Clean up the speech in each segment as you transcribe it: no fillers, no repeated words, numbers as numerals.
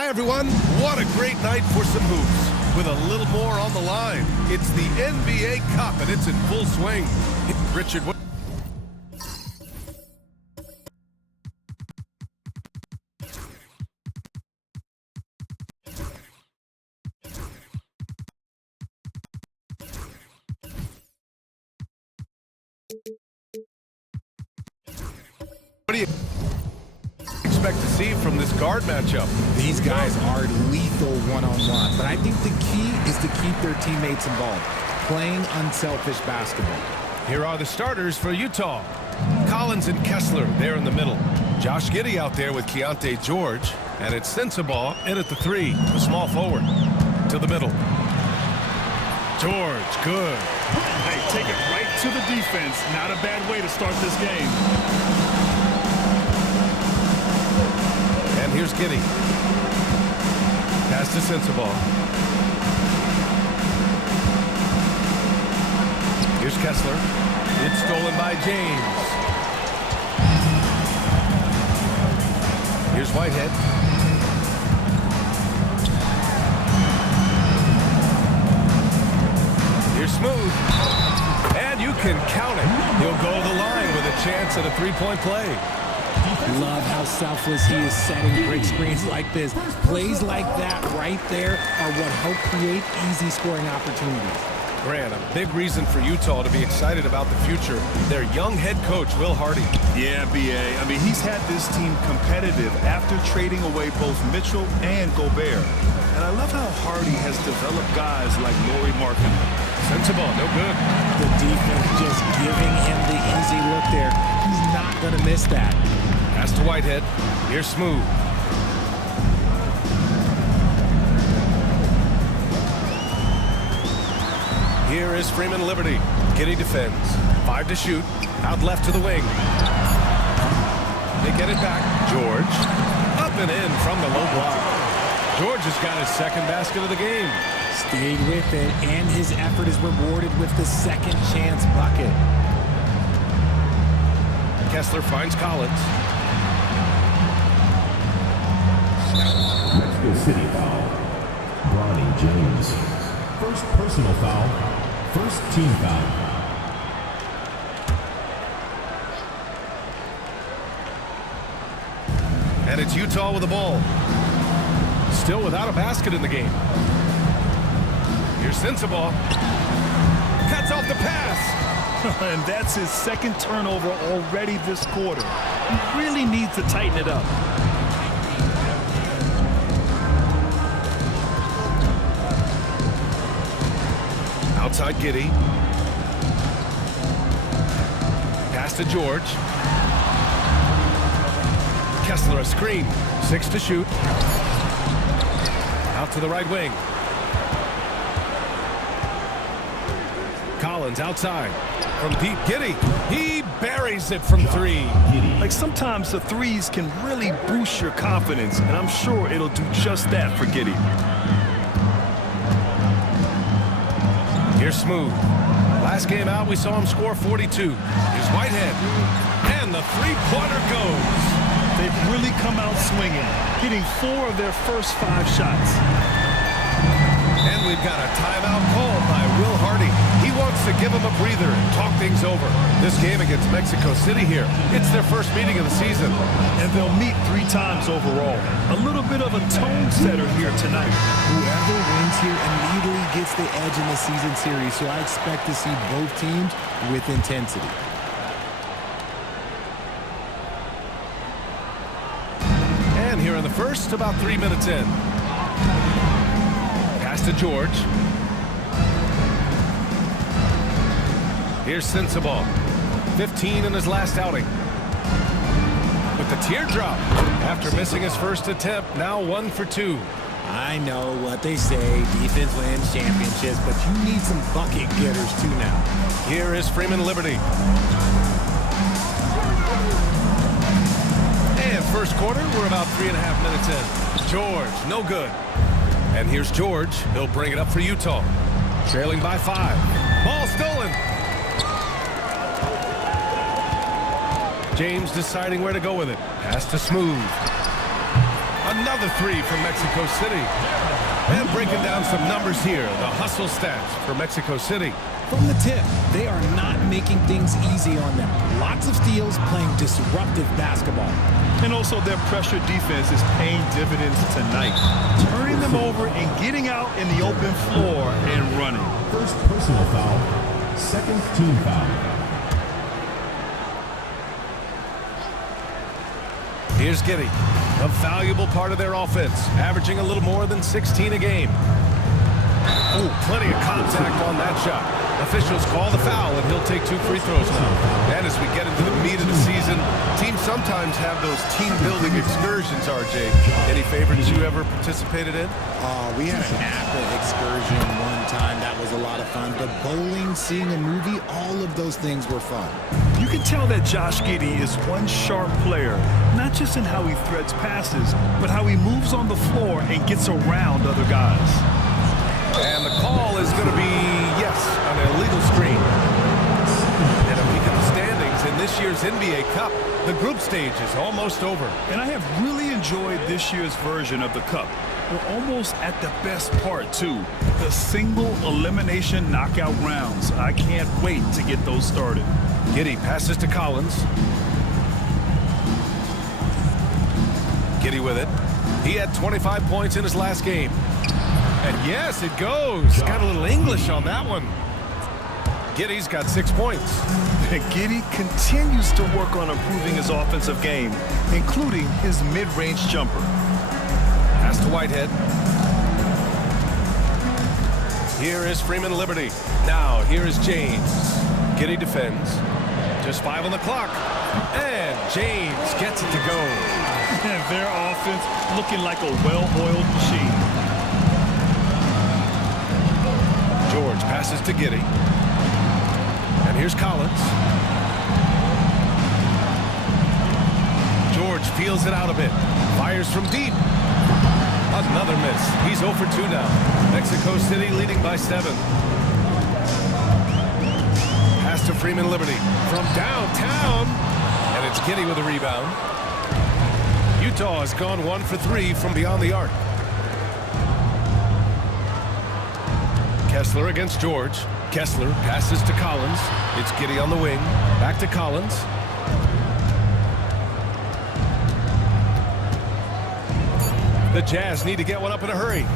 Hi, everyone. What a great night for some hoops. With a little more on the line. It's the NBA Cup, and it's in full swing. Richard, what do you expect to see from this guard matchup? These guys are lethal one-on-one, but I think the key is to keep their teammates involved, playing unselfish basketball. Here are the starters for Utah. Collins and Kessler there in the middle. Josh Giddey out there with Keontae George. And it's Sensabaugh in at the 3, the small forward. To the middle. George, good. Hey, take it right to the defense. Not a bad way to start this game. And here's Giddey. Pass to Sensabaugh. Here's Kessler. It's stolen by James. Here's Whitehead. Here's Smooth. And you can count it. He'll go to the line with a chance at a three-point play. Love how selfless he is setting great screens like this. Plays like that right there are what help create easy scoring opportunities. Grant, a big reason for Utah to be excited about the future. Their young head coach, Will Hardy. Yeah, B.A. I mean, he's had this team competitive after trading away both Mitchell and Gobert. And I love how Hardy has developed guys like Lauri Markkanen. Sensabaugh, no good. The defense just giving him the easy look there. He's not going to miss that. Pass to Whitehead. Here's Smooth. Here is Freeman Liberty. Giddey defends. 5 to shoot. Out left to the wing. They get it back. George. Up and in from the low block. George has got his second basket of the game. Stayed with it, and his effort is rewarded with the second chance bucket. Kessler finds Collins. Mexico City foul. Bronny James. First personal foul. First team foul. And it's Utah with the ball. Still without a basket in the game. Here's Sensabaugh. Cuts off the pass. And that's his second turnover already this quarter. He really needs to tighten it up. Outside Giddey. Pass to George. Kessler a screen. 6 to shoot. Out to the right wing. Collins outside. From deep, Giddey. He buries it from 3. Like sometimes the threes can really boost your confidence, and I'm sure it'll do just that for Giddey. Here's Smooth. Last game out, we saw him score 42. Here's Whitehead. And the three-pointer goes. They've really come out swinging, hitting 4 of their first 5 shots. And we've got a timeout called by Will Hardy. He wants to give them a breather and talk things over. This game against Mexico City here, it's their first meeting of the season. And they'll meet 3 times overall. A little bit of a tone setter here tonight. Whoever wins here immediately gets the edge in the season series, so I expect to see both teams with intensity. And here in the first, about 3 minutes in. Pass to George. Here's Sensabaugh. 15 in his last outing. With the teardrop. After missing his first attempt, now 1 for 2. I know what they say, defense wins championships, but you need some bucket getters too now. Here is Freeman Liberty. And first quarter, we're about 3.5 minutes in. George, no good. And here's George. He'll bring it up for Utah. Trailing by 5. Ball stolen. James deciding where to go with it. Pass to Smooth. Another three from Mexico City. And breaking down some numbers here, the hustle stats for Mexico City. From the tip, they are not making things easy on them. Lots of steals, playing disruptive basketball. And also their pressure defense is paying dividends tonight. Turning them over and getting out in the open floor and running. First personal foul, second team foul. Here's Giddey, a valuable part of their offense, averaging a little more than 16 a game. Oh, plenty of contact on that shot. Officials call the foul, and he'll take 2 free throws now. And as we get into the meat of the season, teams sometimes have those team-building excursions, RJ. Any favorites you ever participated in? We had a Napa excursion one time. That was a lot of fun. But bowling, seeing a movie, all of those things were fun. You can tell that Josh Giddey is one sharp player, not just in how he threads passes, but how he moves on the floor and gets around other guys. And the call is going to be, yes, an illegal screen. And a peek at the standings in this year's NBA Cup. The group stage is almost over. And I have really enjoyed this year's version of the Cup. We're almost at the best part, too. The single elimination knockout rounds. I can't wait to get those started. Giddey passes to Collins. Giddey with it. He had 25 points in his last game. And yes, it goes. Got a little English on that one. Giddey's got 6 points. And Giddey continues to work on improving his offensive game, including his mid-range jumper. Pass to Whitehead. Here is Freeman Liberty. Now, here is James. Giddey defends. Just 5 on the clock. And James gets it to go. And their offense looking like a well-oiled machine. George passes to Giddey. And here's Collins. George peels it out a bit. Fires from deep. Another miss. He's 0 for 2 now. Mexico City leading by 7. Pass to Freeman Liberty from downtown. And it's Giddey with a rebound. Utah has gone 1 for 3 from beyond the arc. Kessler against George. Kessler passes to Collins. It's Giddey on the wing. Back to Collins. The Jazz need to get one up in a hurry.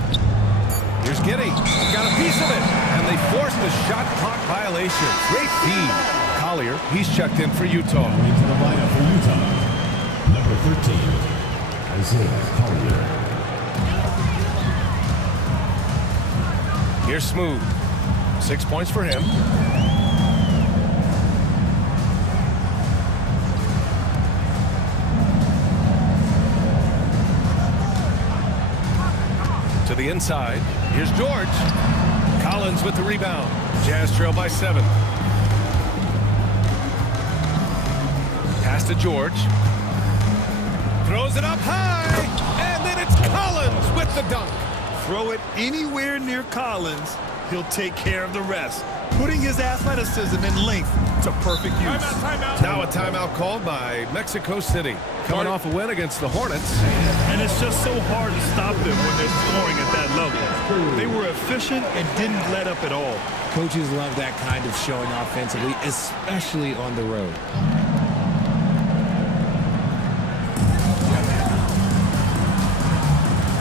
Here's Giddey. Got a piece of it. And they force the shot clock violation. Great feed. Collier, he's checked in for Utah. Into the lineup for Utah. Number 13, Isaiah Collier. Here's Smooth. 6 points for him. To the inside. Here's George. Collins with the rebound. Jazz trail by 7. Pass to George. Throws it up high. And then it's Collins with the dunk. Throw it anywhere near Collins, he'll take care of the rest, putting his athleticism and length to perfect use. Timeout. Now a timeout called by Mexico City. Coming off a win against the Hornets. And it's just so hard to stop them when they're scoring at that level. They were efficient and didn't let up at all. Coaches love that kind of showing offensively, especially on the road.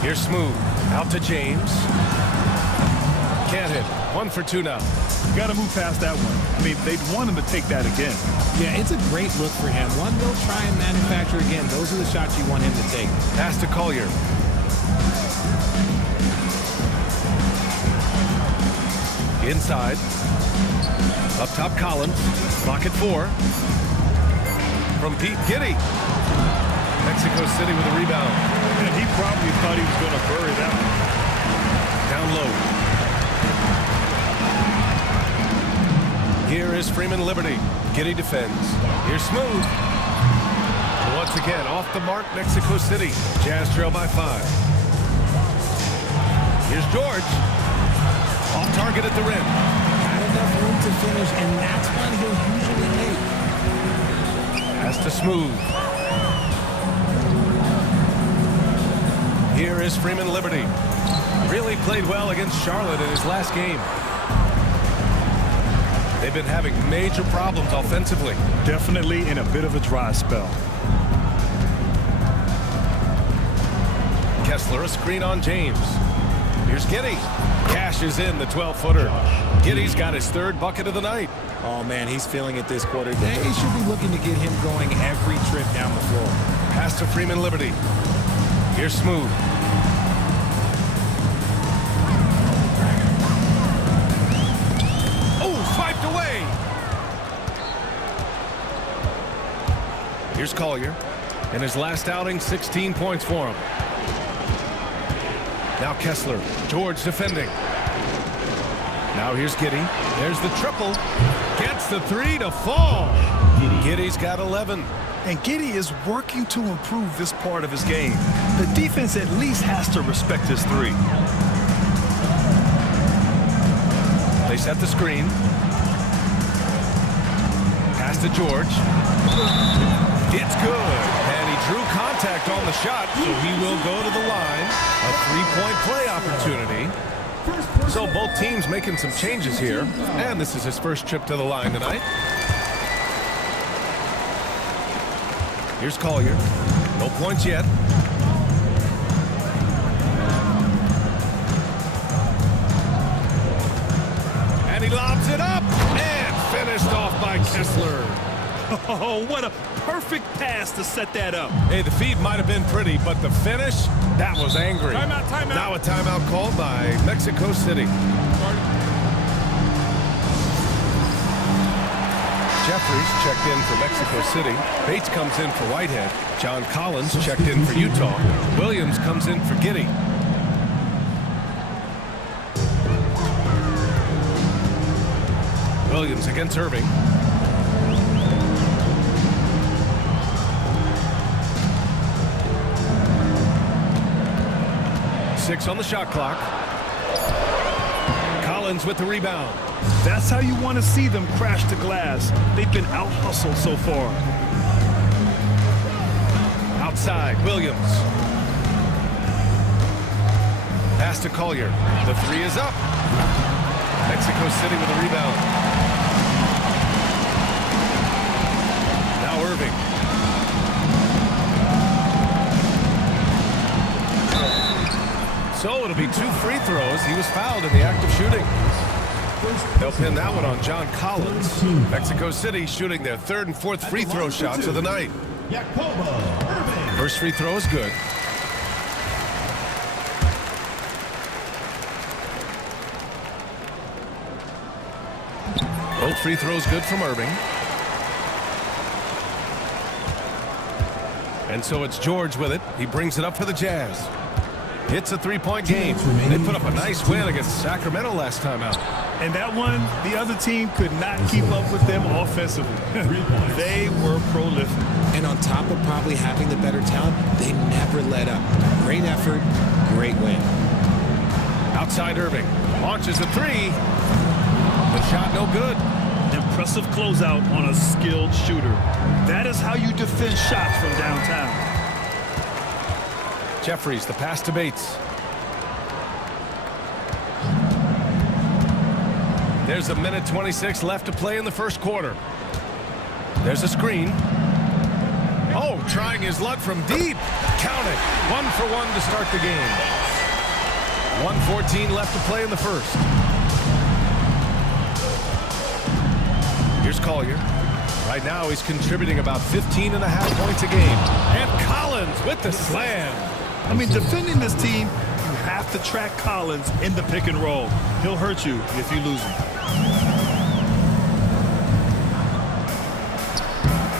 Here's Smooth. Out to James. Can't hit. 1 for 2 now. You got to move past that one. I mean, they'd want him to take that again. Yeah, it's a great look for him. One they'll try and manufacture again. Those are the shots you want him to take. Pass to Collier. Inside. Up top, Collins. Clock at 4. From Pete Giddey. Mexico City with a rebound. And he probably thought he was going to bury that one. Down low. Here is Freeman Liberty. Giddey defends. Here's Smooth. Once again, off the mark, Mexico City. Jazz trail by 5. Here's George. Off target at the rim. Had enough room to finish, and that's one he'll usually make. Pass to Smooth. is Freeman Liberty. Really played well against Charlotte in his last game. They've been having major problems offensively. Definitely in a bit of a dry spell. Kessler, a screen on James. Here's Giddy. Cashes in the 12-footer. Giddy's got his third bucket of the night. Oh, man, he's feeling it this quarter. They should be looking to get him going every trip down the floor. Pass to Freeman Liberty. Here's Smooth. Oh, swiped away. Here's Collier. In his last outing, 16 points for him. Now Kessler. George defending. Now here's Giddy. There's the triple. Gets the three to fall. Giddy's got 11. And Giddy is working to improve this part of his game. The defense at least has to respect his three. They set the screen. Pass to George. It's good. And he drew contact on the shot, so he will go to the line. A three-point play opportunity. So both teams making some changes here. And this is his first trip to the line tonight. Here's Collier. No points yet. And he lobs it up. And finished off by Kessler. Oh, what a perfect pass to set that up. Hey, the feed might have been pretty, but the finish, that was angry. Timeout, timeout. Now a timeout called by Mexico City. Jeffries checked in for Mexico City. Bates comes in for Whitehead. John Collins checked in for Utah. Williams comes in for Giddy. Williams against Irving. Six on the shot clock. Collins with the rebound. That's how you want to see them crash the glass. They've been out-hustled so far. Outside, Williams. Pass to Collier. The three is up. Mexico City with a rebound. Now Irving. So it'll be 2 free throws. He was fouled in the act of shooting. They'll pin that one on John Collins. Mexico City shooting their third and fourth free throw shots of the night. First free throw is good. Both free throws good from Irving. And so it's George with it. He brings it up for the Jazz. It's a three-point game. They put up a nice win against Sacramento last time out. And that one, the other team could not keep up with them offensively. They were prolific. And on top of probably having the better talent, they never let up. Great effort, great win. Outside Irving. Launches a three. The shot no good. Impressive closeout on a skilled shooter. That is how you defend shots from downtown. Jeffries, the pass to Bates. There's a minute 26 left to play in the first quarter. There's a screen. Oh, trying his luck from deep. Count it. 1 for 1 to start the game. 1:14 left to play in the first. Here's Collier. Right now he's contributing about 15.5 points a game. And Collins with the slam. I mean, defending this team, you have to track Collins in the pick and roll. He'll hurt you if you lose him.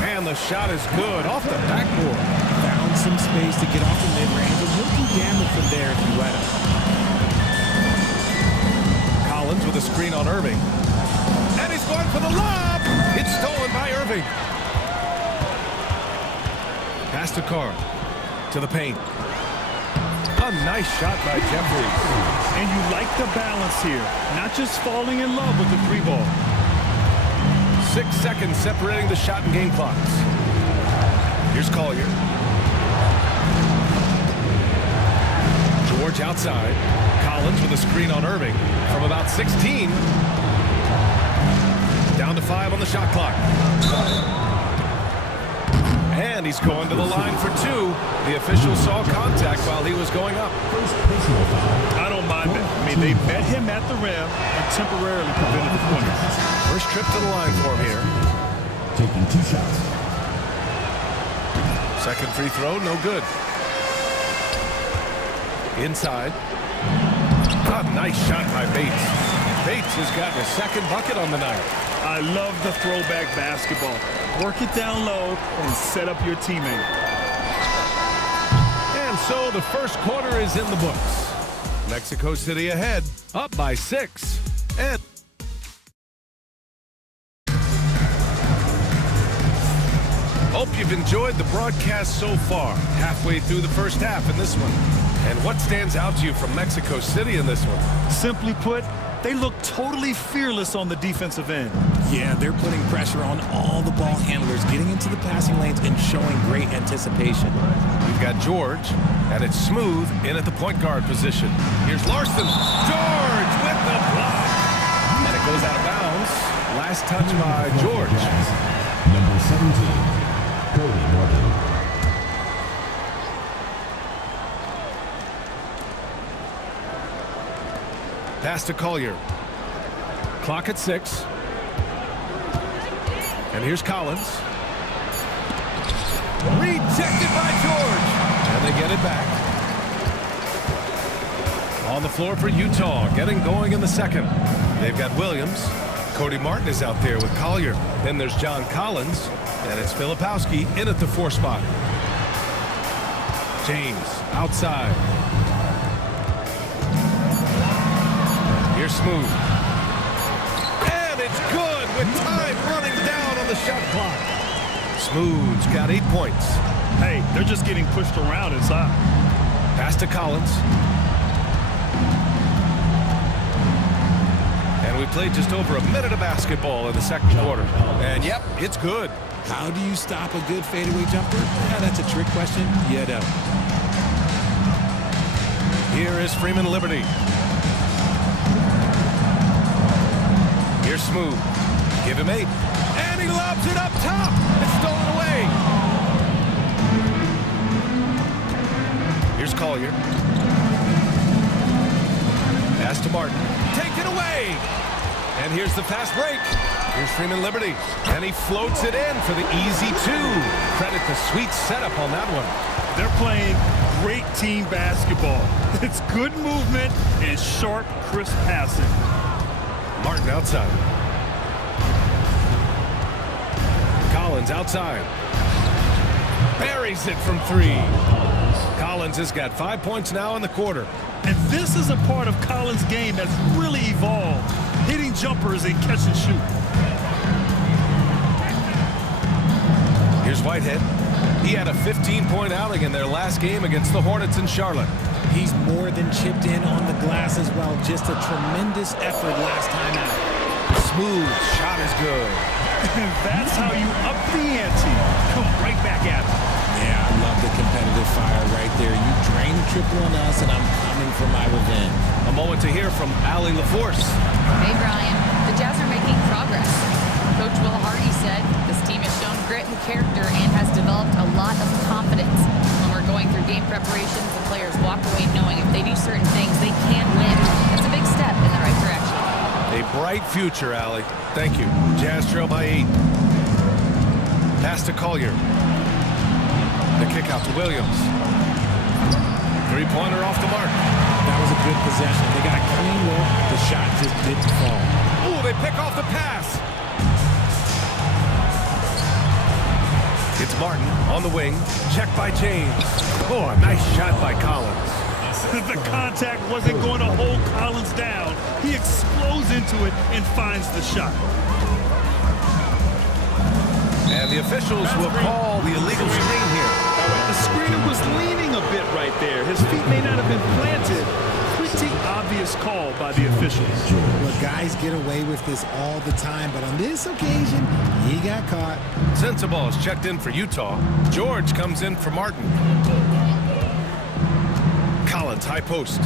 And the shot is good off the backboard. Found some space to get off the mid-range, and he'll do damage from there if you let him. Collins with a screen on Irving. And he's going for the lob. It's stolen by Irving. Pass to Carr. To the paint. A nice shot by Jeffries. And you like the balance here. Not just falling in love with the three ball. 6 seconds separating the shot and game clocks. Here's Collier. outside. Collins with a screen on Irving from about 16. Down to 5 on the shot clock. And he's going to the line for 2. The official saw contact while he was going up. I don't mind that. I mean, they met him at the rim and temporarily prevented the points. First trip to the line for him here. Taking 2 shots. Second free throw, no good. Inside. A nice shot by Bates. Bates has gotten a second bucket on the night. I love the throwback basketball. Work it down low and set up your teammate. And so the first quarter is in the books. Mexico City ahead, up by 6. And hope you've enjoyed the broadcast so far. Halfway through the first half in this one. And what stands out to you from Mexico City in this one? Simply put, they look totally fearless on the defensive end. Yeah, they're putting pressure on all the ball handlers, getting into the passing lanes and showing great anticipation. We've got George, and it's Smooth in at the point guard position. Here's Larson. George with the block. And it goes out of bounds. Last touch by George. Number 17, Cody Martin. Pass to Collier. Clock at 6. And here's Collins. Rejected by George. And they get it back. On the floor for Utah. Getting going in the second. They've got Williams. Cody Martin is out there with Collier. Then there's John Collins. And it's Filipowski in at the 4 spot. James outside. Here's Smooth. And it's good with time running down on the shot clock. Smooth's got 8 points. Hey, they're just getting pushed around inside. Pass to Collins. And we played just over a minute of basketball in the second quarter. And yep, it's good. How do you stop a good fadeaway jumper? Yeah, that's a trick question. You don't. Here is Freeman Liberty. Here's Smooth. Give him 8. And he lobs it up top. It's stolen away. Here's Collier. Pass to Martin. Taken away. And here's the fast break. Here's Freeman Liberty. And he floats it in for the easy 2. Credit the sweet setup on that one. They're playing great team basketball. It's good movement and sharp, crisp passing. Martin outside. Collins outside. Buries it from 3. Collins has got 5 points now in the quarter. And this is a part of Collins' game that's really evolved. Hitting jumpers and catch and shoot. Here's Whitehead. He had a 15-point outing in their last game against the Hornets in Charlotte. He's more than chipped in on the glass as well. Just a tremendous effort last time out. Smooth shot is good. That's how you up the ante. Come right back at it. Yeah, I love the competitive fire right there. You drain the triple on us, and I'm coming for my revenge. A moment to hear from Allie LaForce. Hey, Brian. The Jazz are making progress. Coach Will Hardy said this team has shown grit and character and has developed a lot of confidence. When we're going through game preparations, the players walk away knowing if they do certain things, they can win. It's a big step in the right direction. A bright future, Allie. Thank you. Jazz trail by 8. Pass to Collier. The kick out to Williams. 3-pointer off the mark. That was a good possession. They got a clean look. The shot just didn't fall. Oh, they pick off the pass. It's Martin on the wing. Checked by James. Oh, a nice shot by Collins. The contact wasn't going to hold Collins down. He explodes into it and finds the shot. And the officials will call the illegal screen here. The screener was leaning a bit right there. His feet may not have been planted. Pretty obvious call by the officials. Well, guys get away with this all the time, but on this occasion, he got caught. Sensabaugh is checked in for Utah. George comes in for Martin. Collins Collins high post.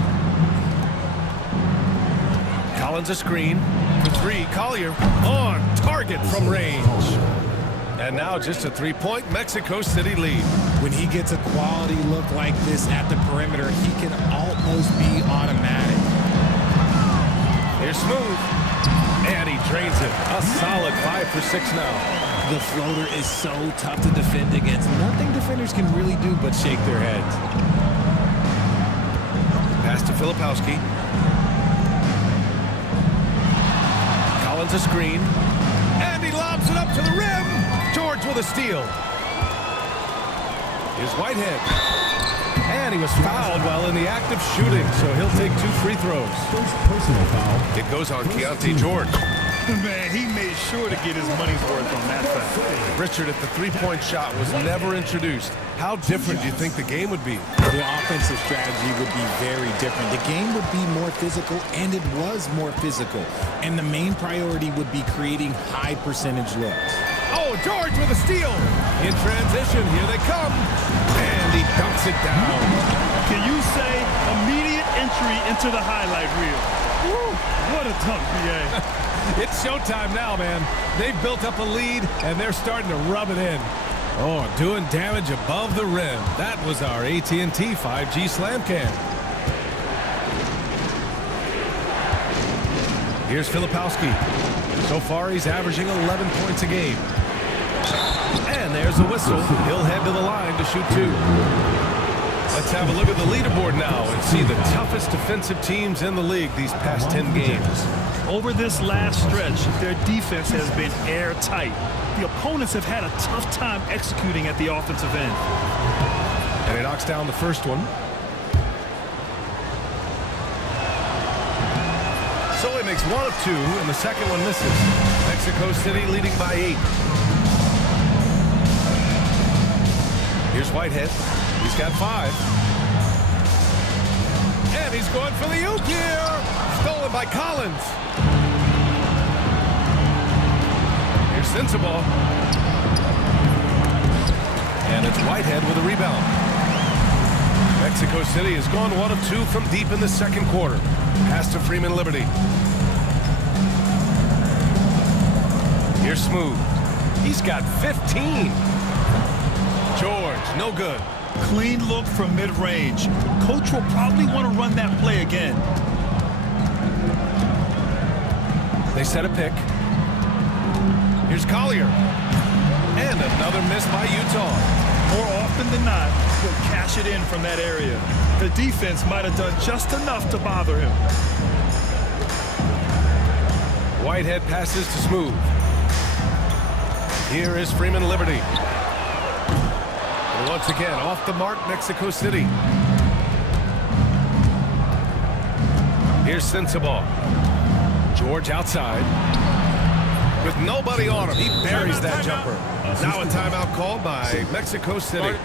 Collins a screen for three. Collier on target from range. And now just a three-point Mexico City lead. When he gets a quality look like this at the perimeter, he can almost be automatic. Here's Smooth. And he drains it. A solid 5 for 6 now. The floater is so tough to defend against. Nothing defenders can really do but shake their heads. Pass to Filipowski. Collins a screen. And he lobs it up to the rim. George with a steal. Here's Whitehead. And he was fouled while in the act of shooting, so he'll take 2 free throws. First personal foul. It goes on Keontae George. Man, he made sure to get his money's worth on that foul. Richard, if the three-point shot was never introduced, how different do you think the game would be? The offensive strategy would be very different. The game would be more physical, and it was more physical. And the main priority would be creating high percentage looks. Oh, George with a steal. In transition, here they come. And he dunks it down. Can you say immediate entry into the highlight reel? Woo, what a dunk, BA. It's showtime now, man. They've built up a lead, and they're starting to rub it in. Oh, doing damage above the rim. That was our AT&T 5G slam cam. Here's Filipowski. So far, he's averaging 11 points a game. And there's the whistle. He'll head to the line to shoot 2. Let's have a look at the leaderboard now and see the toughest defensive teams in the league these past 10 games. Over this last stretch, their defense has been airtight. The opponents have had a tough time executing at the offensive end. And he knocks down the first one. So he makes 1 of 2, and the second one misses. Mexico City leading by 8. Here's Whitehead. He's got 5. And he's going for the oop here. Stolen by Collins. Here's Sensabaugh. And it's Whitehead with a rebound. Mexico City has gone 1 of 2 from deep in the second quarter. Pass to Freeman Liberty. Here's Smooth. He's got 15. George, no good. Clean look from mid-range. Coach will probably want to run that play again. They set a pick. Here's Collier. And another miss by Utah. More often than not, he'll cash it in from that area. The defense might have done just enough to bother him. Whitehead passes to Smooth. Here is Freeman Liberty. And once again, off the mark, Mexico City. Here's Sensabaugh. George outside. With nobody on him, he buries that jumper. Now a timeout called by Mexico City.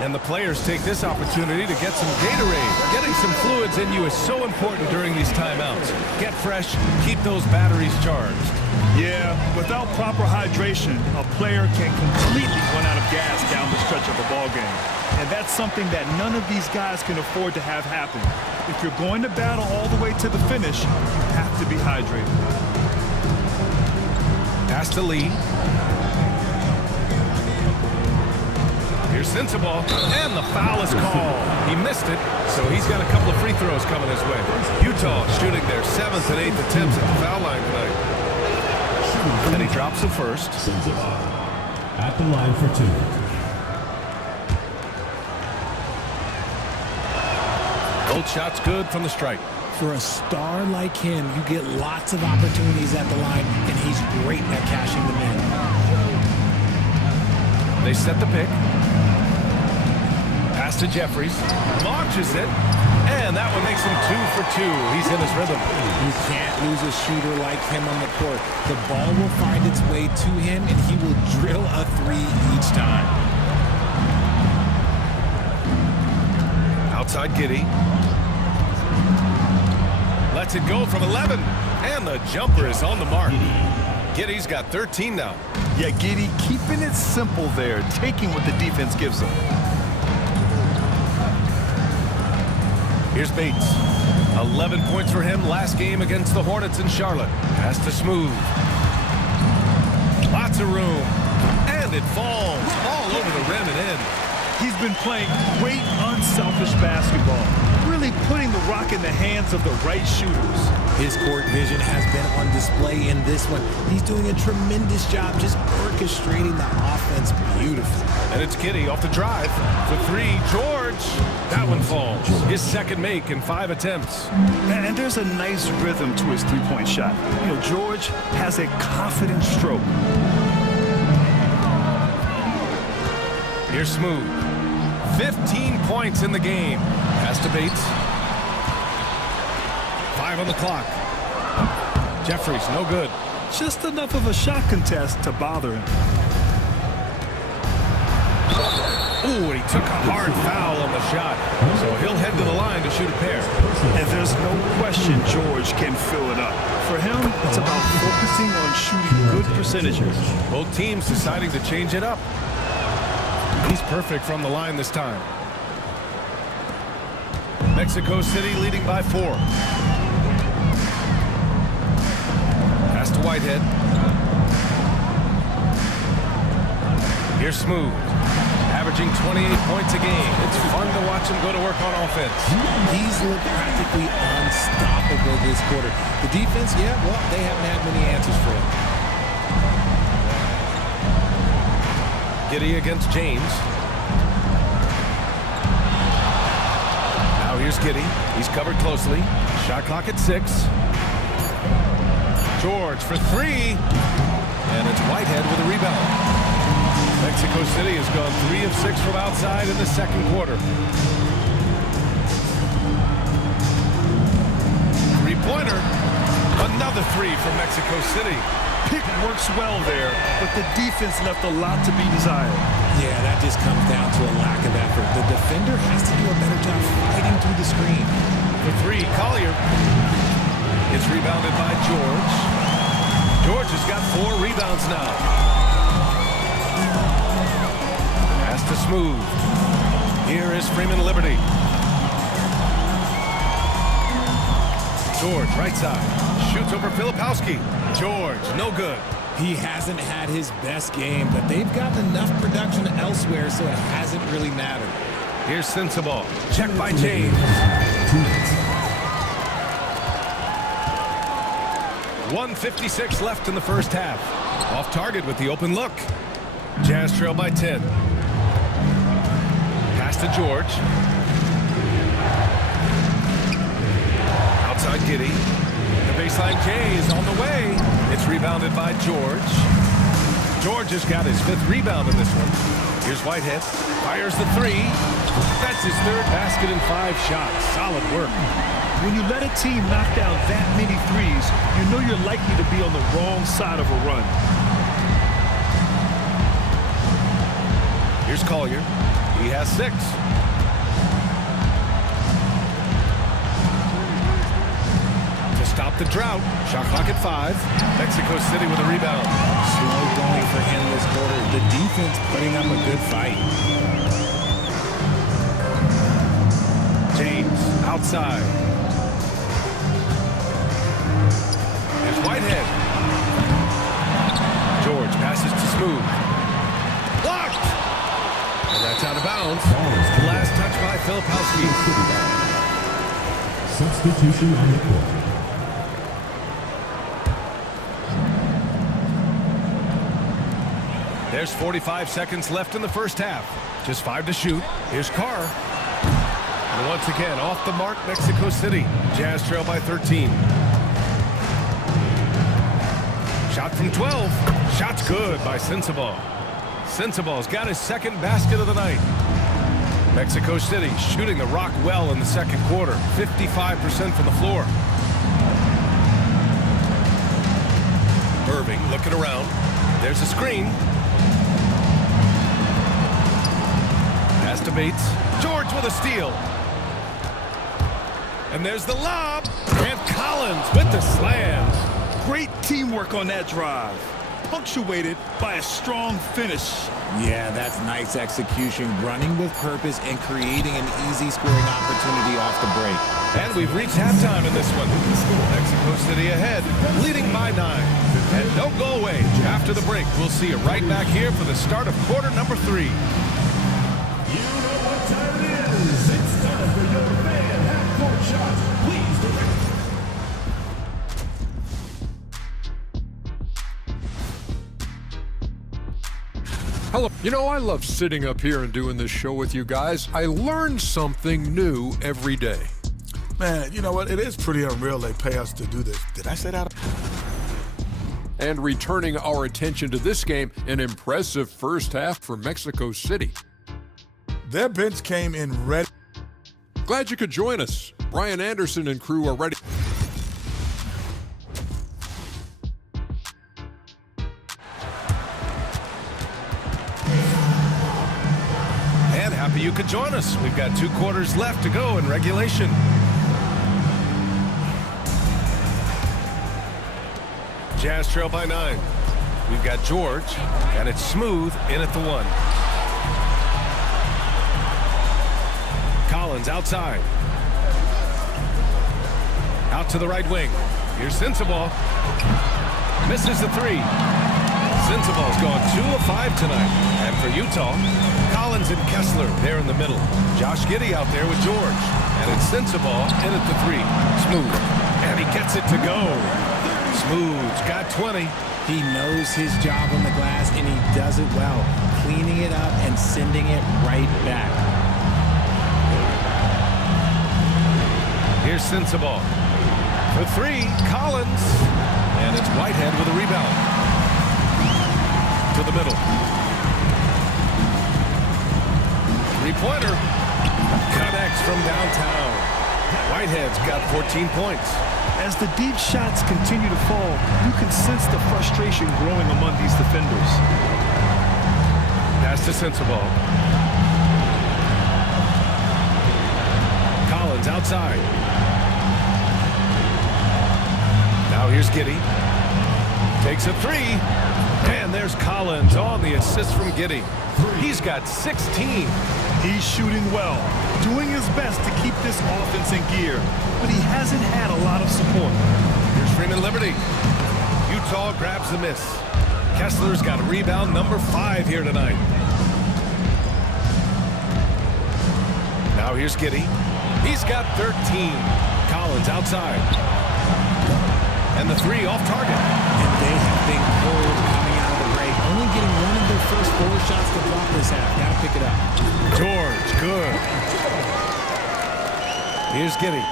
And the players take this opportunity to get some Gatorade. Getting some fluids in you is so important during these timeouts. Get fresh, keep those batteries charged. Yeah, without proper hydration, a player can completely run out of gas down the stretch of a ball game. And that's something that none of these guys can afford to have happen. If you're going to battle all the way to the finish, you have to be hydrated. Pass to Lee. Here's Sensabaugh, and the foul is called. He missed it, so he's got a couple of free throws coming his way. Utah shooting their 7th and 8th attempts at the foul line tonight. And he drops the first. Sensabaugh at the line for 2. Both shots good from the strike. For a star like him, you get lots of opportunities at the line, and he's great at cashing them in. They set the pick. Pass to Jeffries. Launches it. And that one makes him 2 for 2. He's in his rhythm. You can't lose a shooter like him on the court. The ball will find its way to him, and he will drill a 3 each time. Outside Giddey. Lets it go from 11. And the jumper is on the mark. Giddey's got 13 now. Yeah, Giddey keeping it simple there, taking what the defense gives him. Here's Bates. 11 points for him last game against the Hornets in Charlotte. Pass to Smooth. Lots of room. And it falls all over the rim and in. He's been playing great, unselfish basketball, really putting the rock in the hands of the right shooters. His court vision has been on display in this one. He's doing a tremendous job just orchestrating the offense beautifully. And it's Giddey off the drive. For three, George. That one falls. His second make in 5 attempts. And there's a nice rhythm to his three-point shot. You know, George has a confident stroke. Here's Smooth. 15 points in the game. Pass to Bates. 5 on the clock. Jeffries, no good. Just enough of a shot contest to bother him. Ooh, and he took a hard foul on the shot. So he'll head to the line to shoot a pair. And there's no question George can fill it up. For him, it's about focusing on shooting good percentages. Both teams deciding to change it up. He's perfect from the line this time. Mexico City leading by 4. Pass to Whitehead. Here's Smooth. Averaging 28 points a game. It's fun to watch him go to work on offense. He's looked practically unstoppable this quarter. The defense, yeah, well, they haven't had many answers for him. Giddey against James. Now here's Giddey. He's covered closely. Shot clock at 6. George for 3. And it's Whitehead with a rebound. Mexico City has gone 3 of 6 from outside in the second quarter. Three-pointer. Another 3 from Mexico City. Pick works well there, but the defense left a lot to be desired. Yeah, that just comes down to a lack of effort. The defender has to do a better job fighting through the screen. For 3, Collier. It's rebounded by George. George has got 4 rebounds now. Pass to Smooth. Here is Freeman Liberty. George, right side. Shoots over Filipowski. George, no good. He hasn't had his best game, but they've gotten enough production elsewhere, so it hasn't really mattered. Here's Sensabaugh. Check by James. 1:56 left in the first half. Off target with the open look. Jazz trail by 10. Pass to George. Outside Giddey. The baseline J is on the way. It's rebounded by George. George has got his 5th rebound in this one. Here's Whitehead. Fires the 3. That's his 3rd basket in 5 shots. Solid work. When you let a team knock down that many threes, you know you're likely to be on the wrong side of a run. Here's Collier. He has 6. To stop the drought, shot clock at 5. Mexico City with a rebound. Slow going for him this quarter. The defense putting up a good fight. James outside. Here's Whitehead. George passes to Smooth. Blocked! And that's out of bounds. Last touch by Filipowski. Substitution on the court. There's 45 seconds left in the first half. Just 5 to shoot. Here's Carr. And once again, off the mark, Mexico City. Jazz trail by 13. Shot from 12. Shot's good by Sensabaugh. Sensabaugh's got his 2nd basket of the night. Mexico City shooting the rock well in the second quarter. 55% from the floor. Irving looking around. There's a screen. Pass to Bates. George with a steal. And there's the lob. And Collins with the slam. Great teamwork on that drive. punctuated by a strong finish. Yeah, that's nice execution, running with purpose and creating an easy scoring opportunity off the break. And we've reached halftime in this one. Mexico City ahead, leading by 9. And don't go away. After the break, we'll see you right back here for the start of quarter number 3. You know what time it is. It's time for your fan half-court shot. Please direct. Hello. You know, I love sitting up here and doing this show with you guys. I learn something new every day. Man, you know what? It is pretty unreal they pay us to do this. Did I say that? And returning our attention to this game, an impressive first half for Mexico City. Their bench came in ready. Glad you could join us. Brian Anderson and crew are ready. And happy you could join us. We've got 2 quarters left to go in regulation. Jazz trail by 9. We've got George, and it's Smooth in at the 1. Collins outside. Out to the right wing. Here's Sensabaugh. Misses the 3. Sensabaugh's gone 2 of 5 tonight. And for Utah, Collins and Kessler there in the middle. Josh Giddey out there with George. And it's Sensabaugh in at the 3. Smooth. And he gets it to go. Smooth's got 20. He knows his job on the glass, and he does it well, cleaning it up and sending it right back. Here's Sensabaugh. For 3, Collins. And it's Whitehead with a rebound. To the middle. 3-pointer. Connects from downtown. Whitehead's got 14 points. As the deep shots continue to fall, you can sense the frustration growing among these defenders. Pass to Sensabaugh. Collins outside. Now here's Giddey. Takes a 3. And there's Collins on the assist from Giddey. He's got 16. He's shooting well, doing his best to keep this offense in gear, but he hasn't had a lot of support. Here's Freeman Liberty. Utah grabs the miss. Kessler's got a rebound number 5 here tonight. Now here's Giddey. He's got 13. Collins outside. And the 3 off target. And they have been cold coming out of the break, only getting one of their first 4 shots to drop this half. Gotta pick it up. George, good. Here's Giddey.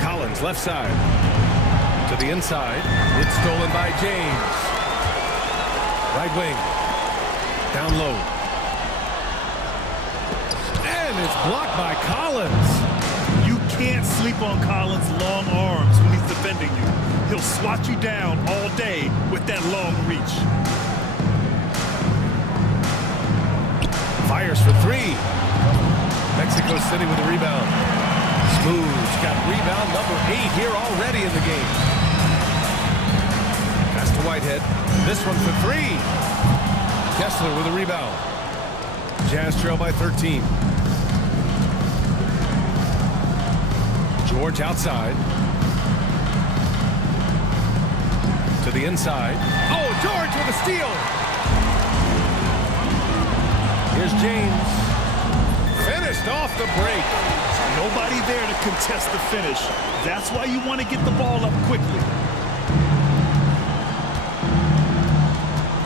Collins left side. To the inside. It's stolen by James. Right wing. Down low. And it's blocked by Collins. You can't sleep on Collins' long arms when he's defending you. He'll swat you down all day with that long reach. Fires for 3. Mexico City with a rebound. Smooth's got rebound number 8 here already in the game. Pass to Whitehead. This one for 3. Kessler with a rebound. Jazz trail by 13. George outside. To the inside. Oh, George with a steal. Here's James. Finished off the break. Nobody there to contest the finish. That's why you want to get the ball up quickly.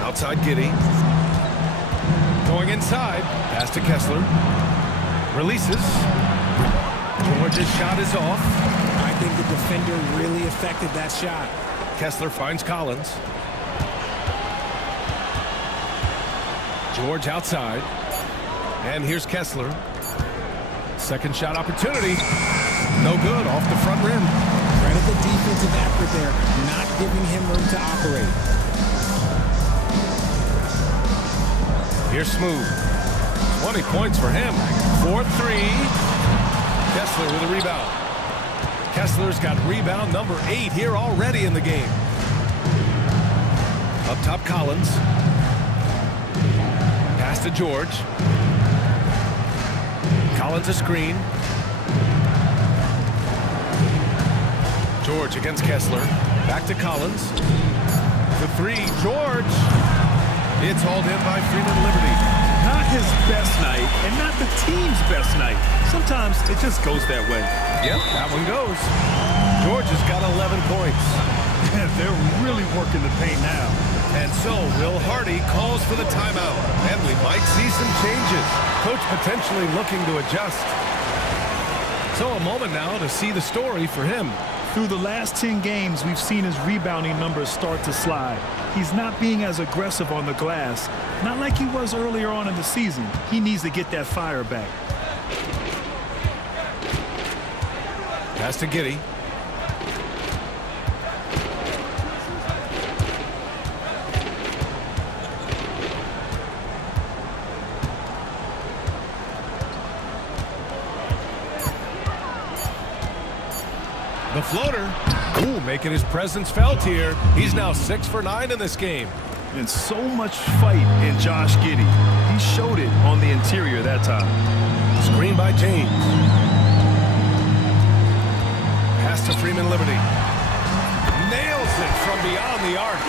Outside Giddey. Going inside. Pass to Kessler. Releases. George's shot is off. I think the defender really affected that shot. Kessler finds Collins. George outside. And here's Kessler. Second shot opportunity. No good, off the front rim. Credit the defensive effort there, not giving him room to operate. Here's Smooth. 20 points for him. 4-3. Kessler with a rebound. Kessler's got rebound number 8 here already in the game. Up top, Collins. Pass to George. Collins a screen. George against Kessler. Back to Collins. The 3, George. It's hauled in by Freeman Liberty. Not his best night, and not the team's best night. Sometimes it just goes that way. Yep, that one goes. George has got 11 points. They're really working the paint now. And so Will Hardy calls for the timeout. And we might see some changes. Coach potentially looking to adjust. So a moment now to see the story for him. Through the last 10 games, we've seen his rebounding numbers start to slide. He's not being as aggressive on the glass. Not like he was earlier on in the season. He needs to get that fire back. Pass to Giddey. The floater. Ooh, making his presence felt here. He's now 6 for 9 in this game. And so much fight in Josh Giddey. He showed it on the interior that time. Screen by James. Pass to Freeman Liberty. Nails it from beyond the arc.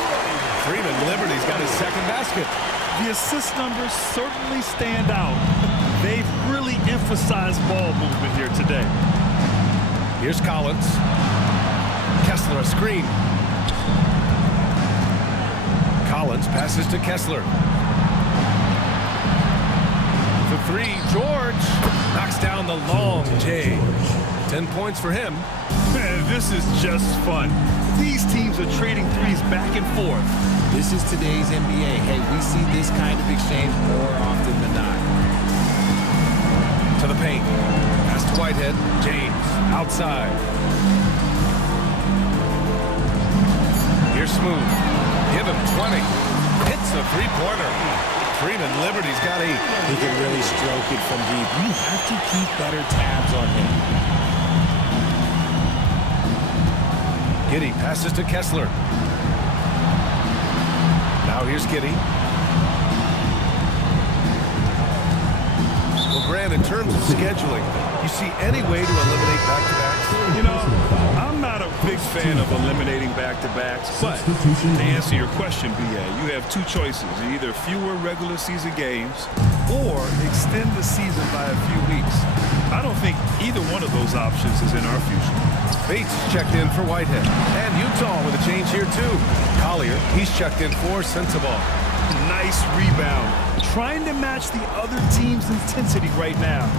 Freeman Liberty's got his second basket. The assist numbers certainly stand out. They've really emphasized ball movement here today. Here's Collins. Kessler a screen. Collins passes to Kessler. The 3, George knocks down the long J. 10 points for him. Man, this is just fun. These teams are trading threes back and forth. This is today's NBA. Hey, we see this kind of exchange more often than not. To the paint. Pass to Whitehead. James outside. Here's Smooth. Give him 20. Hits a three-pointer. Freeman Liberty's got 8. He can really stroke it from deep. You have to keep better tabs on him. Giddey passes to Kessler. Now here's Giddey. Well, Grant, in terms of scheduling, you see any way to eliminate back-to-backs? You know, I'm not a big fan of eliminating back-to-backs, but to answer your question, B.A., you have two choices. Either fewer regular season games or extend the season by a few weeks. I don't think either one of those options is in our future. Bates checked in for Whitehead. And Utah with a change here, too. Collier, he's checked in for Sensabaugh. Nice rebound. Trying to match the other team's intensity right now.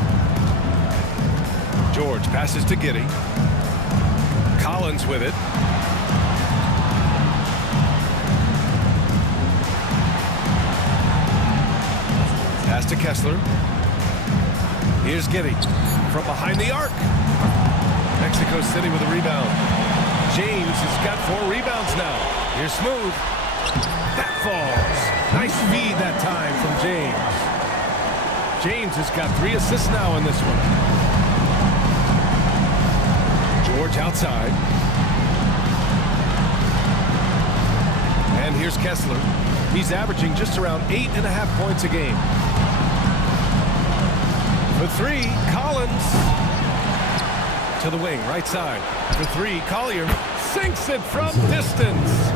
George passes to Giddey. Collins with it. Pass to Kessler. Here's Giddey from behind the arc. Mexico City with a rebound. James has got 4 rebounds now. Here's Smooth. That falls. Nice feed that time from James. James has got 3 assists now in this one. George outside. And here's Kessler. He's averaging just around 8.5 points a game. For 3, Collins. To the wing, right side. For 3, Collier sinks it from distance.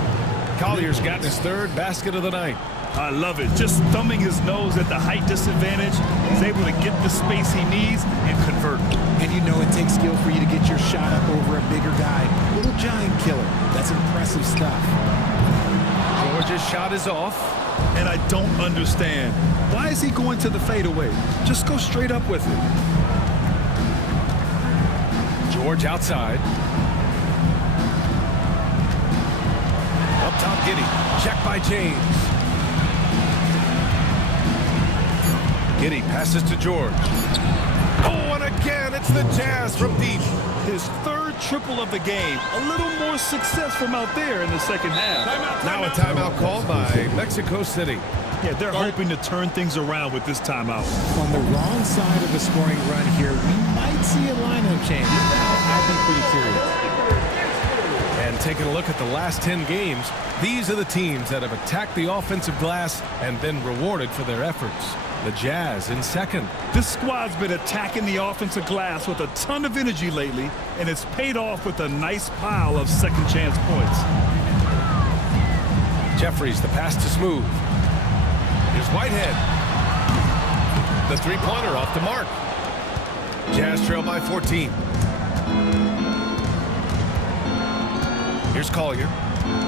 Collier's gotten his 3rd basket of the night. I love it. Just thumbing his nose at the height disadvantage. He's able to get the space he needs and convert. And you know it takes skill for you to get your shot up over a bigger guy. Little giant killer. That's impressive stuff. George's shot is off. And I don't understand. Why is he going to the fadeaway? Just go straight up with it. George outside. Up top, Giddey. Check by James. Giddey passes to George. Oh, and again, it's the Jazz from deep. His 3rd triple of the game. A little more success from out there in the second half. Now a timeout called by Mexico City. Yeah, they're hoping to turn things around with this timeout. On the wrong side of the scoring run here, we might see a lineup change. I I'd be pretty curious. And taking a look at the last 10 games, these are the teams that have attacked the offensive glass and been rewarded for their efforts. The Jazz in second. This squad's been attacking the offensive glass with a ton of energy lately, and it's paid off with a nice pile of second chance points. Jeffries, the pass to Smooth. Here's Whitehead. The three-pointer off the mark. Jazz trail by 14. Here's Collier.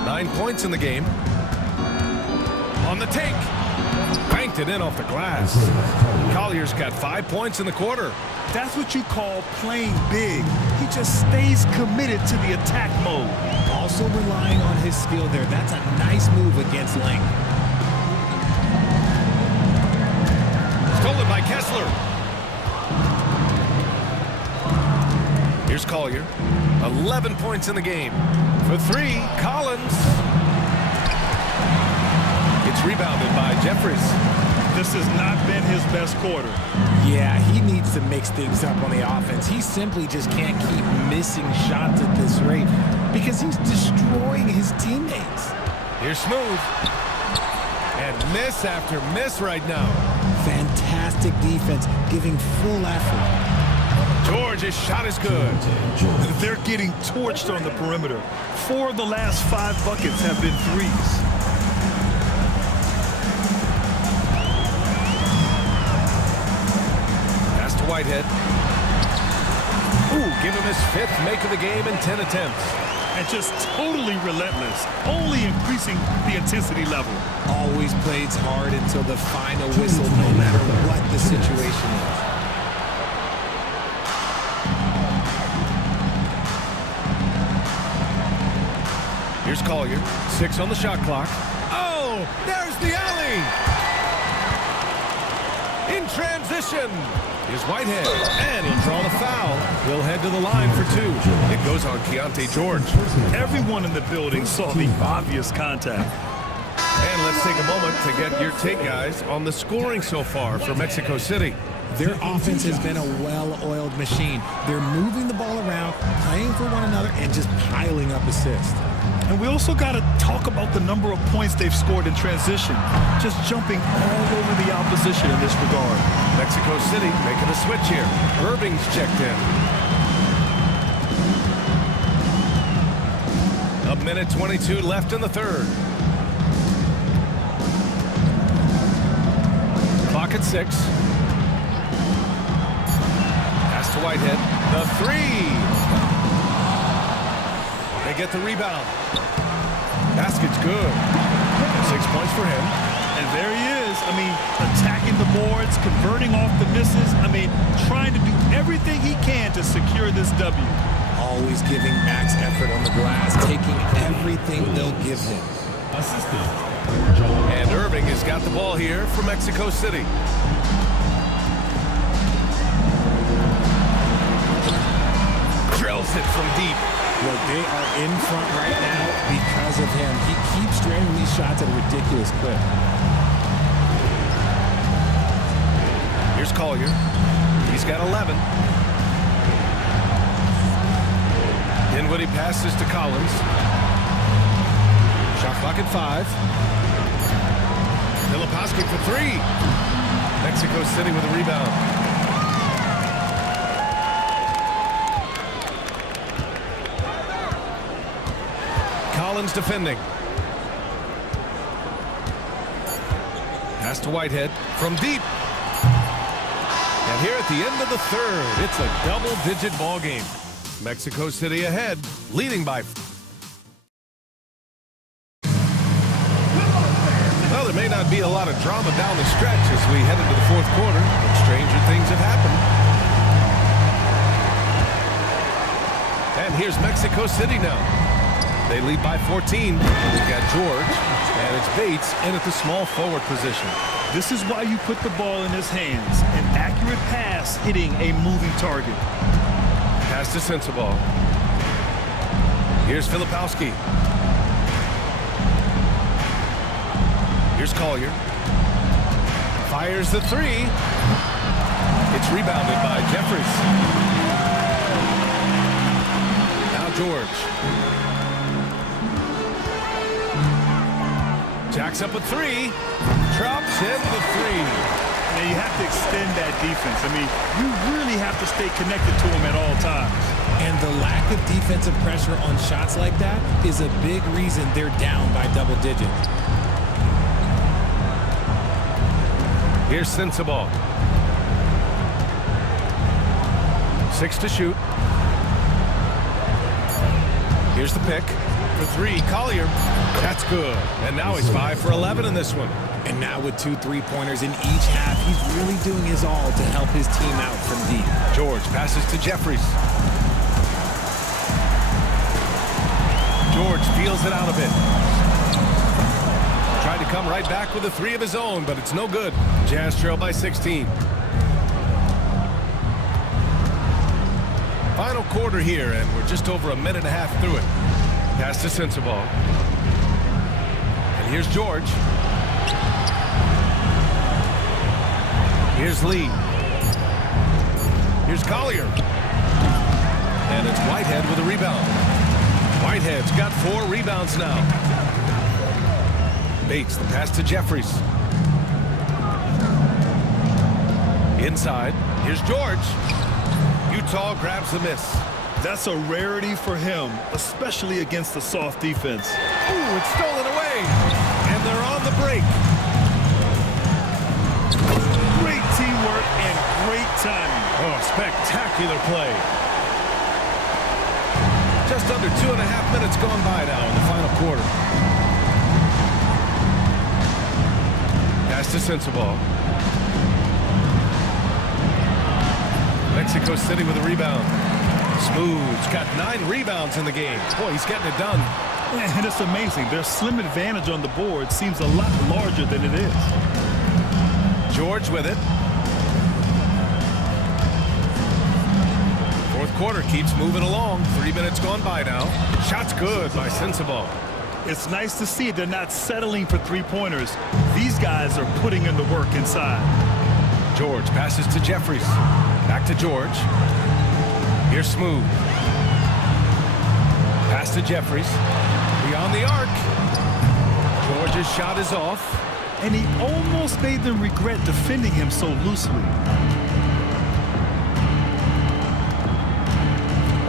9 points in the game. On the take. Banked it in off the glass. Collier's got 5 points in the quarter. That's what you call playing big. He just stays committed to the attack mode. Also relying on his skill there. That's a nice move against length. Stolen by Kessler. Here's Collier. 11 points in the game. For three, Collins. It's rebounded by Jeffries. This has not been his best quarter. Yeah, he needs to mix things up on the offense. He simply just can't keep missing shots at this rate because he's destroying his teammates. Here's Smooth. And miss after miss right now. Fantastic defense, giving full effort. George's shot is good. They're getting torched on the perimeter. 4 of the last 5 buckets have been threes. Pass to Whitehead. Ooh, give him his 5th make of the game in 10 attempts. And just totally relentless, only increasing the intensity level. Always plays hard until the final whistle, no matter what the situation is. Here's Collier. 6 on the shot clock. Oh, there's the alley. In transition. Here's Whitehead. And he'll draw the foul. He'll head to the line for 2. It goes on Keontae George. Everyone in the building saw the obvious contact. And let's take a moment to get your take, guys, on the scoring so far for Mexico City. Their offense has been a well-oiled machine. They're moving the ball around, playing for one another, and just piling up assists. And we also got to talk about the number of points they've scored in transition, just jumping all over the opposition in this regard. Mexico City making a switch here. Irving's checked in. A minute 22 left in the third. Clock at 6. Pass to Whitehead. The 3. They get the rebound. Basket's good. 6 points for him. And there he is. I mean, attacking the boards, converting off the misses. I mean, trying to do everything he can to secure this W. Always giving max effort on the glass, taking everything they'll give him. And Irving has got the ball here for Mexico City. Drills it from deep. Well, they are in front right now because of him. He keeps draining these shots at a ridiculous clip. Here's Collier. He's got 11. Dinwiddie passes to Collins. Shot clock at 5. Filipowski for 3. Mexico City with a rebound. Collins defending. Pass to Whitehead from deep. And here at the end of the third, it's a double-digit ball game. Mexico City ahead, leading by. Well, there may not be a lot of drama down the stretch as we head into the fourth quarter, but stranger things have happened. And here's Mexico City now. They lead by 14. We've got George, and it's Bates in at the small forward position. This is why you put the ball in his hands. An accurate pass hitting a moving target. Pass to Sensabaugh. Here's Filipowski. Here's Collier. Fires the 3. It's rebounded by Jeffries. George. Jacks up a three. Drops in the three. Now you have to extend that defense. I mean, you really have to stay connected to him at all times. And the lack of defensive pressure on shots like that is a big reason they're down by double digits. Here's Sensabaugh. 6 to shoot. Here's the pick. For three, Collier. That's good. And now he's 5 for 11 in this one. And now with 2 3-pointers in each half, he's really doing his all to help his team out from deep. George passes to Jeffries. George feels it out a bit. Tried to come right back with a three of his own, but it's no good. Jazz trail by 16. Final quarter here, and we're just over a minute and a half through it. Pass to Sensabaugh. And here's George. Here's Lee. Here's Collier. And it's Whitehead with a rebound. Whitehead's got 4 rebounds now. Bates, the pass to Jeffries. Inside. Here's George. Utah grabs the miss. That's a rarity for him, especially against a soft defense. Ooh, it's stolen away. And they're on the break. Great teamwork and great timing. Oh, spectacular play. Just under 2.5 minutes gone by now in the final quarter. Pass to Sensabaugh. Mexico City with a rebound. Smooth's got 9 rebounds in the game. Boy, he's getting it done. And it's amazing. Their slim advantage on the board seems a lot larger than it is. George with it. Fourth quarter keeps moving along. 3 minutes gone by now. Shot's good by Sensabaugh. It's nice to see they're not settling for three-pointers. These guys are putting in the work inside. George passes to Jeffries. Back to George. Here's Smooth. Pass to Jeffries. Beyond the arc. George's shot is off. And he almost made them regret defending him so loosely.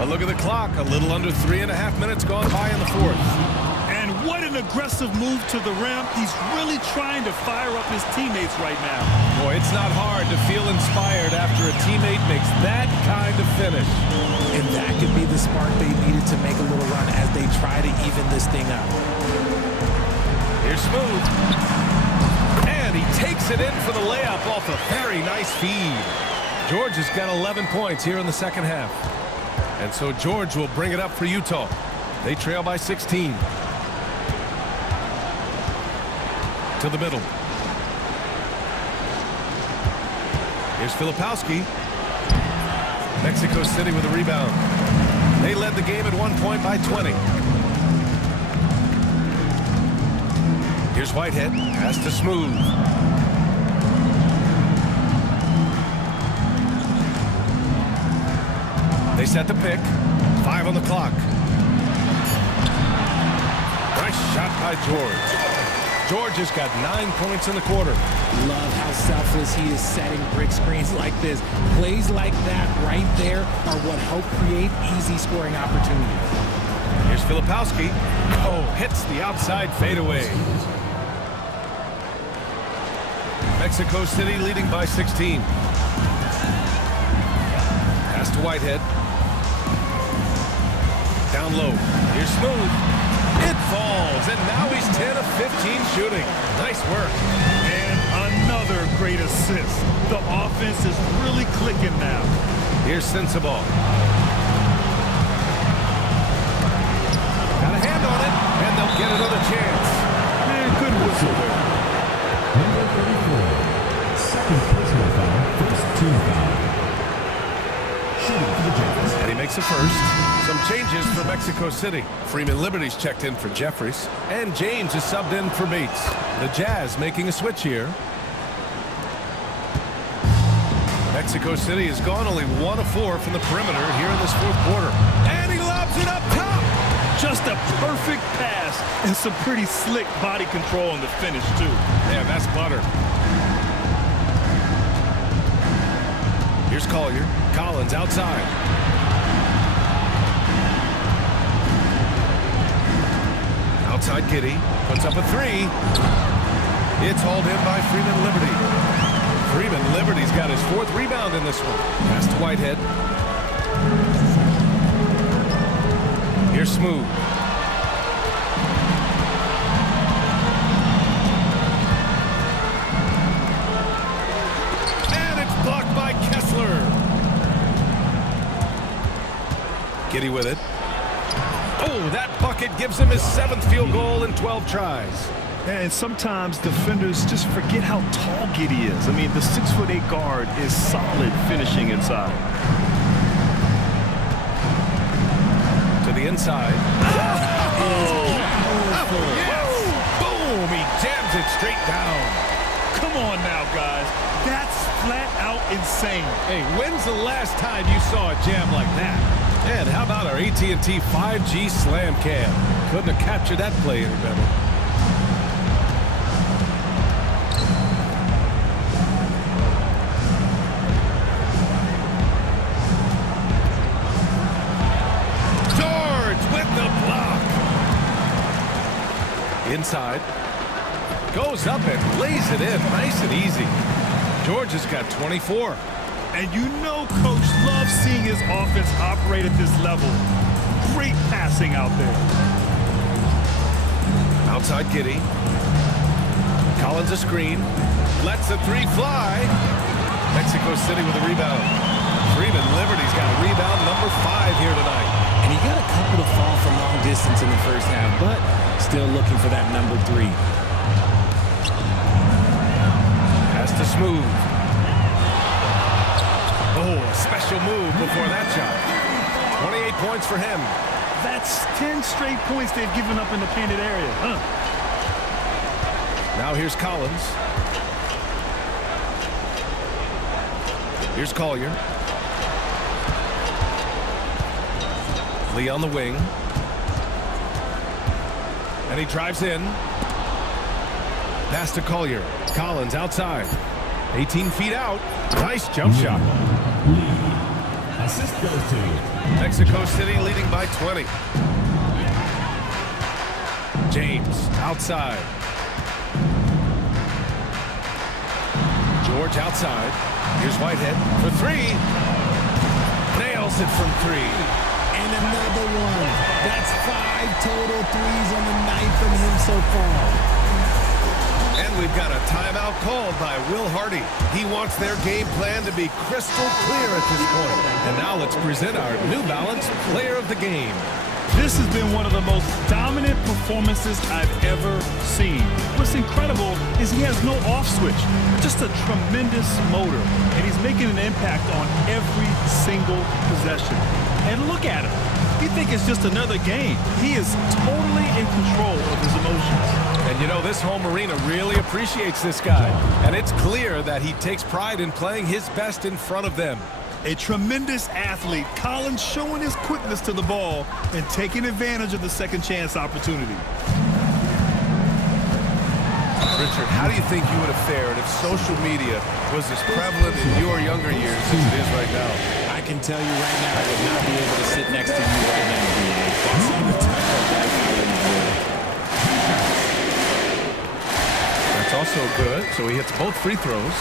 A look at the clock. A little under 3.5 minutes gone by in the fourth. And what an aggressive move to the rim. He's really trying to fire up his teammates right now. Boy, it's not hard to feel inspired after a teammate makes that kind of finish. And that could be the spark they needed to make a little run as they try to even this thing up. Here's Smooth. And he takes it in for the layup off a very nice feed. George has got 11 points here in the second half. And so George will bring it up for Utah. They trail by 16. To the middle. Here's Filipowski. Mexico City with a rebound. They led the game at one point by 20. Here's Whitehead. Pass to Smooth. They set the pick. 5 on the clock. Nice shot by George. George has got 9 points in the quarter. Love how selfless he is setting brick screens like this. Plays like that right there are what help create easy scoring opportunities. Here's Filipowski. Oh, hits the outside fadeaway. Mexico City leading by 16. Pass to Whitehead. Down low. Here's Smooth. It falls, and now he's 10 of 15 shooting. Nice work. And another great assist. The offense is really clicking now. Here's Sensabaugh. Got a hand on it, and they'll get another chance. Man, good whistle there. Number 34, second personal foul, first team foul. Shooting for the Jazz. And he makes a first. Some changes for Mexico City. Freeman Liberty's checked in for Jeffries, and James is subbed in for Bates. The Jazz making a switch here. Mexico City has gone only 1 of 4 from the perimeter here in this fourth quarter. And he lobs it up top. Just a perfect pass and some pretty slick body control on the finish, too. Yeah, that's butter. Here's Collier. Collins outside. Outside Giddy. Puts up a three. It's hauled in by Freeman Liberty. Freeman Liberty's got his 4th rebound in this one. Pass to Whitehead. Here's Smooth. And it's blocked by Kessler. Giddy with it. Oh, that bucket gives him his 7th field goal in 12 tries. And sometimes defenders just forget how tall Giddy is. I mean, the 6'8" guard is solid finishing inside. To the inside. Oh, yes. Boom! He jams it straight down. Come on now, guys. That's flat out insane. Hey, when's the last time you saw a jam like that? And how about our AT&T 5G Slam Cam? Couldn't have captured that play any better. Inside. Goes up and lays it in nice and easy. George has got 24. And you know Coach loves seeing his offense operate at this level. Great passing out there. Outside Giddy. Collins a screen. Lets the three fly. Mexico City with a rebound. Freeman Liberty's got a rebound number 5 here tonight. And he got a couple to fall from long distance in the first half, but still looking for that number 3. Pass to Smooth. Oh, a special move before that shot. 28 points for him. That's 10 straight points they've given up in the painted area. Now here's Collins. Here's Collier. Lee on the wing. And he drives in. Pass to Collier. Collins outside. 18 feet out. Nice jump shot. Assist goes to Mexico City leading by 20. James outside. George outside. Here's Whitehead for 3. Nails it from 3. And another one. That's 5 total threes on the night from him so far. And we've got a timeout called by Will Hardy. He wants their game plan to be crystal clear at this point. And now let's present our New Balance Player of the Game. This has been one of the most dominant performances I've ever seen. What's incredible is he has no off switch, just a tremendous motor, and he's making an impact on every single possession. And look at him. You think it's just another game. He is totally in control of his emotions. And you know, this home arena really appreciates this guy. And it's clear that he takes pride in playing his best in front of them. A tremendous athlete, Collins showing his quickness to the ball and taking advantage of the second chance opportunity. Richard, how do you think you would have fared if social media was as prevalent in your younger years as it is right now? I can tell you right now, I would not be able to sit next to you right now. That's on the top of that foul. That's also good. So he hits both free throws.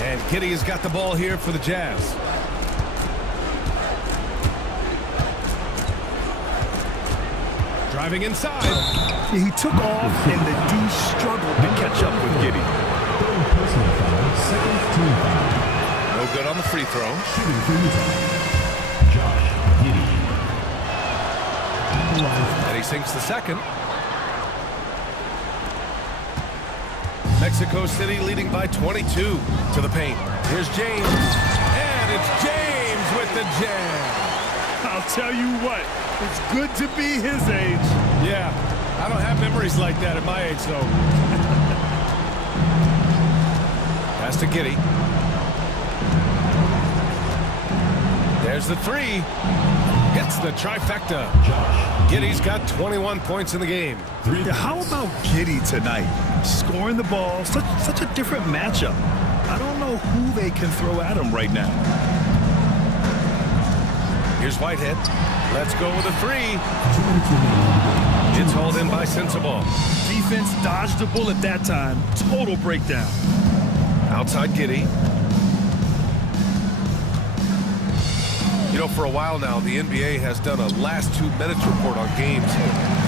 And Giddy has got the ball here for the Jazz. Driving inside. He took off, and the D struggled to catch up with Giddy. personal foul, second team foul. No good on the free throw. Shooting for Utah, Josh Giddey. And he sinks the second. Mexico City leading by 22 to the paint. Here's James. And it's James with the jam. I'll tell you what, it's good to be his age. Yeah, I don't have memories like that at my age, though. Pass to Giddy. There's There's the three. Hits the trifecta. Giddy's got 21 points in the game. Yeah, how about Giddy tonight? Scoring the ball, such a different matchup. I don't know who they can throw at him right now. Here's Whitehead. Let's go with a three. It's hauled in by Sensible. Defense dodged the bullet that time. Total breakdown. Outside Giddy. You know, for a while now, the NBA has done a last 2 minutes report on games.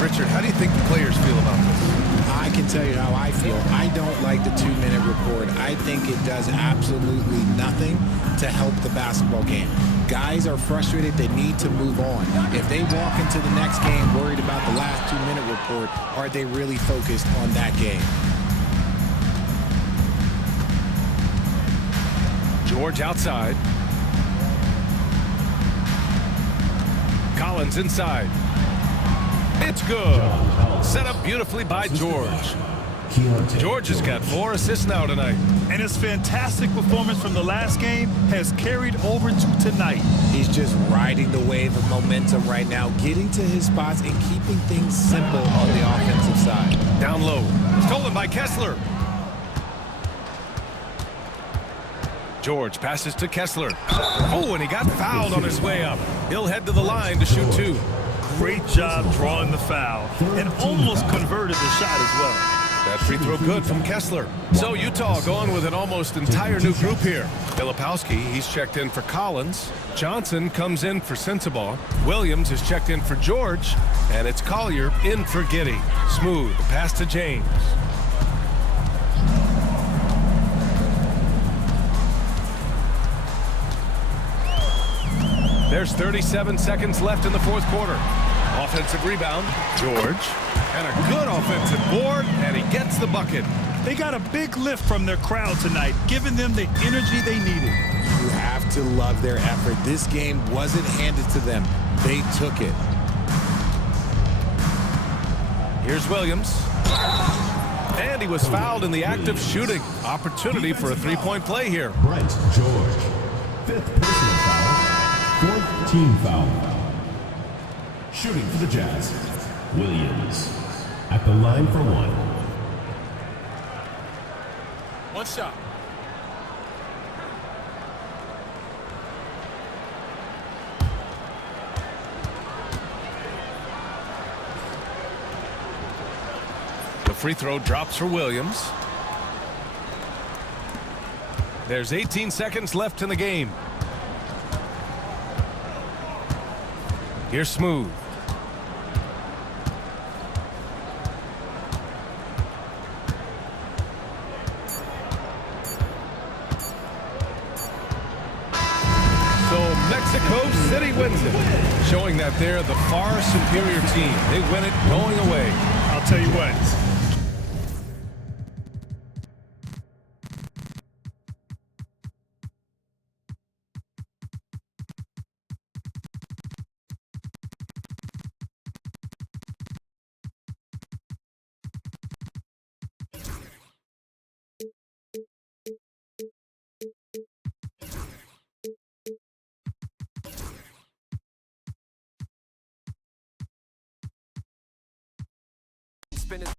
Richard, how do you think the players feel about this? I can tell you how I feel. I don't like the 2-minute report. I think it does absolutely nothing to help the basketball game. Guys are frustrated. They need to move on. If they walk into the next game worried about the last 2-minute report, are they really focused on that game? George outside. Collins inside. It's good. Set up beautifully by George. George has got 4 assists now tonight. And his fantastic performance from the last game has carried over to tonight. He's just riding the wave of momentum right now, getting to his spots and keeping things simple on the offensive side. Down low. Stolen by Kessler. George passes to Kessler. Oh, and he got fouled on his way up. He'll head to the line to shoot 2. Great job drawing the foul and almost converted the shot as well. That free throw good from Kessler. So Utah going with an almost entire new group here. Filipowski, he's checked in for Collins. Johnson comes in for Sensible. Williams is checked in for George. And it's Collier in for Giddy. Smooth pass to James. There's 37 seconds left in the 4th quarter. Offensive rebound, George. And a good offensive board, and he gets the bucket. They got a big lift from their crowd tonight, giving them the energy they needed. You have to love their effort. This game wasn't handed to them. They took it. Here's Williams. And he was fouled in the act of shooting. Opportunity for a 3-point play here. Brent George. 5th personal foul. 4th team foul. Shooting for the Jazz, Williams. At the line for 1. One shot. The free throw drops for Williams. There's 18 seconds left in the game. Here's Smooth. Mexico City wins it, showing that they're the far superior team. They win it going away. I'll tell you what,